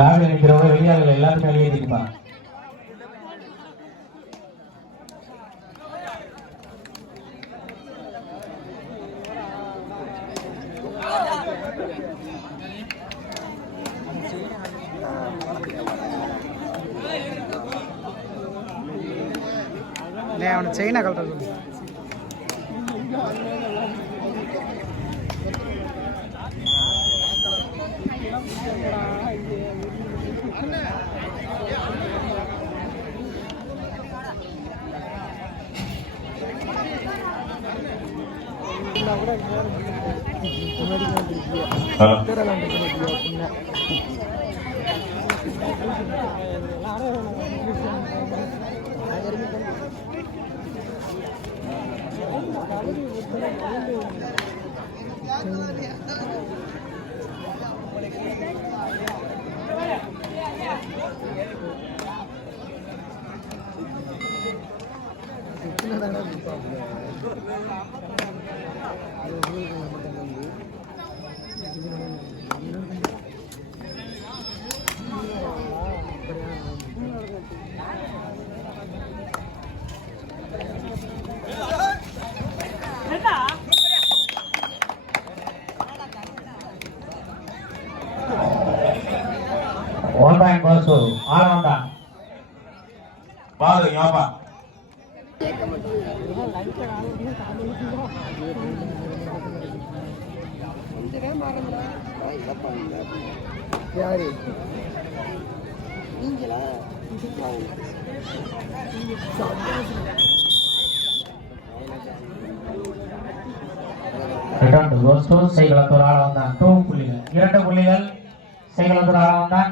லாபில் நிற்கிறவங்க வெளியாளர்கள் எல்லாருமே வெளியேறிப்பாங்க. அவனை செயினை கலறது One point goes to all on that. Ball Yapa. Return to goes to Seigalathur on that. 2 புள்ளிகள். 2 புள்ளிகள் Seigalathur on that.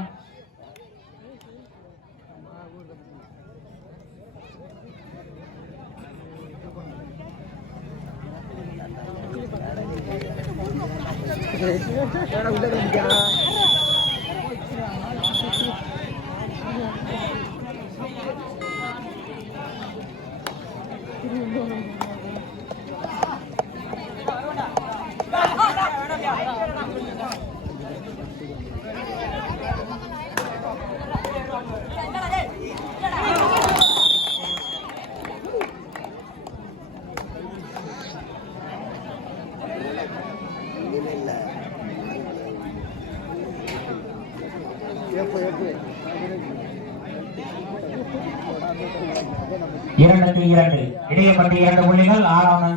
இடையப்பட்ட 2 புள்ளிகள் ஆறாவன்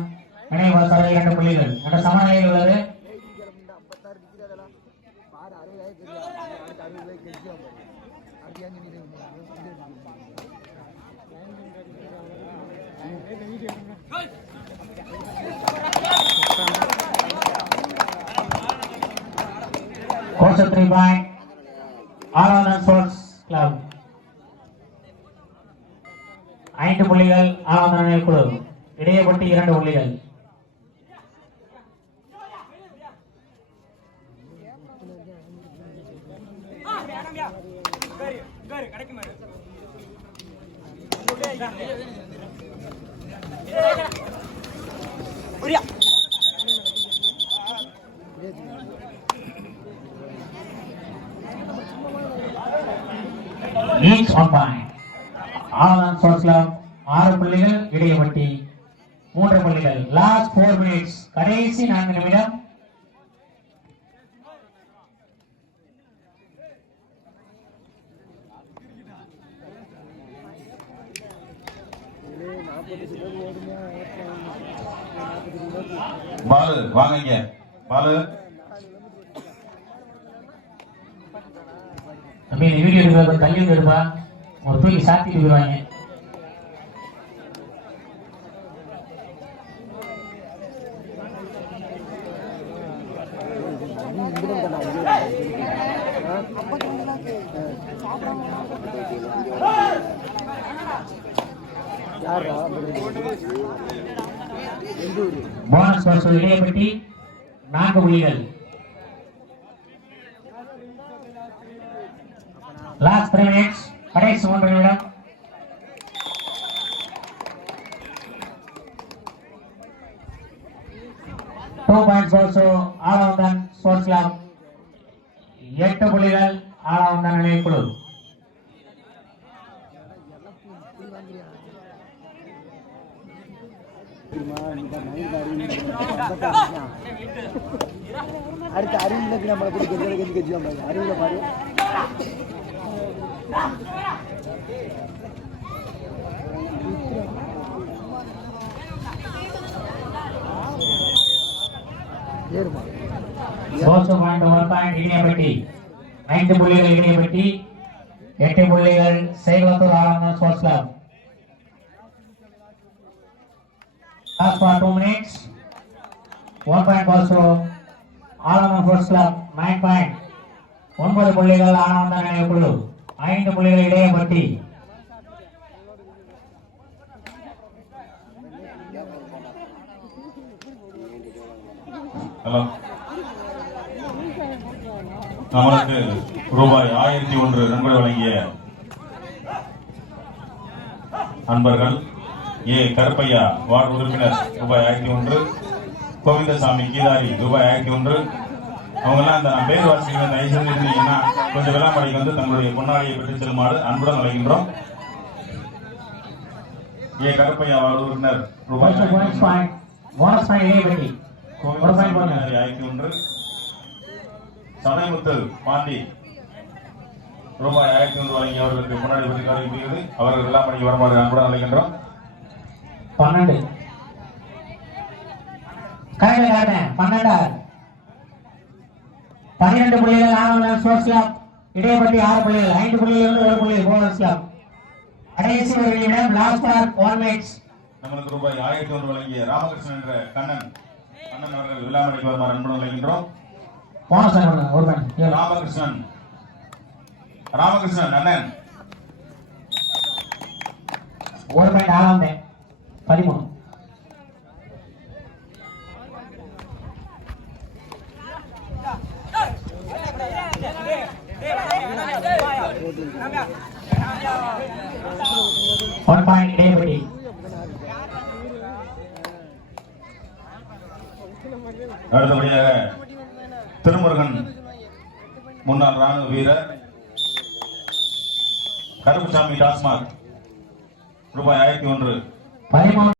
நினைவாசர 2 புள்ளிகள் என்ற சமநிலையில் உள்ளது. Coach 3 point ஆறாவன் ஸ்போர்ட்ஸ் கிளப் 5 புள்ளிகள் ஆறாவன் குழு இடையப்பட்டு 2 புள்ளிகள். Each 1 point. ஆறாவன் ஸ்போர்ட்ஸ் கிளப் 6 புள்ளிகள் இடையப்பட்டி 3 புள்ளிகள். லாஸ்ட் 4 மினிட்ஸ் கடைசி 4 நிமிடம். பாலு வாங்க பாலு தம்பி வீடியோ எடுக்கிறது தள்ளி எடுப்பா ஒரு தூக்கி சாத்திட்டு போயிடுவாங்க. போனஸ் பரிசு இடையப்பட்டி 4 புள்ளிகள். லாஸ்ட் 3 மினிட்ஸ் கடைசி 3 நிமிடம். Two points also ஆறாவன் ஸ்போர்ட்ஸ் கிளப் 8 புள்ளிகள் ஆளாவந்த நிலைக்குழு. அடுத்த அறிவுக்கு நம்ம அறிவுல பாரு ஏறுமா சோசோ பாயிண்ட் 1 பாயிண்ட் இணையப்பட்டி 5 புள்ளிகள் இணையப்பட்டி 8 புள்ளிகள் சேகலத்தூர் Alavandha sports club. Last for 2 minutes. 1 point goes to Alavandha sports club. 9 point. 9 புள்ளிகள் ஆளாவந்த நிலைக்குழு. 5 புள்ளிகள் இடையப்பட்டி. ஹலோ நம்மளுக்கு ரூபாய் 1001 நன்கொடை வழங்கிய அன்பர்கள் ஏ கருப்பையா வார்டு உறுப்பினர் ரூபாய் 1001, கோவிந்தசாமி கீதாரி ரூபாய் 1001. அவங்கெல்லாம் இந்த பேர் வாசிக்கிற தயவு செஞ்சீங்கன்னா கொஞ்சம் விழாமடைக்கு வந்து தங்களுடைய பொன்னாடியை பெற்று செல்லுமாறு அன்புடன் அழைக்கின்றோம். ஏ கருப்பையா வார்டு உறுப்பினர் ரூபாய் 1001, கோவிந்தசாமி 1001, சமயமுத்து பாண்டி ரூபாய் 1001 வழங்கி அவர்களுக்கு முன்னாடி பற்றி அறிவிக்கிறது. அவர்கள் எல்லாம் மணிக்கு வருமாறு அன்புடன் அழைக்கின்றோம். 12 12 புள்ளிகள் ஆளாவந்த ஸ்போர்ட்ஸ் கிளப். இடையப்பட்டி 6 புள்ளிகள். 5 புள்ளிகள் 1 புள்ளி போனஸ் கிளப். கடைசி ஒரு நிமிடம். Last for 1 minutes. நம்மளுக்கு ரூபாய் 1001 வழங்கிய ராமகிருஷ்ணன் என்ற கண்ணன் அவர்கள் விழாமடைக்கு வருமாறு அன்புடன் அழைக்கின்றோம். போனஸ் ஒரு பாயிண்ட். ராமகிருஷ்ணன் அண்ணன் ஒரு பாயிண்ட் ஆளாவந்த 13. ஒன் பாயிண்ட் இடைவெளி. அடுத்தபடியாக திருமுருகன் முன்னாள் ராணுவ வீரர் கருப்புசாமி டாஸ்மாக் ரூபாய் 1001. 13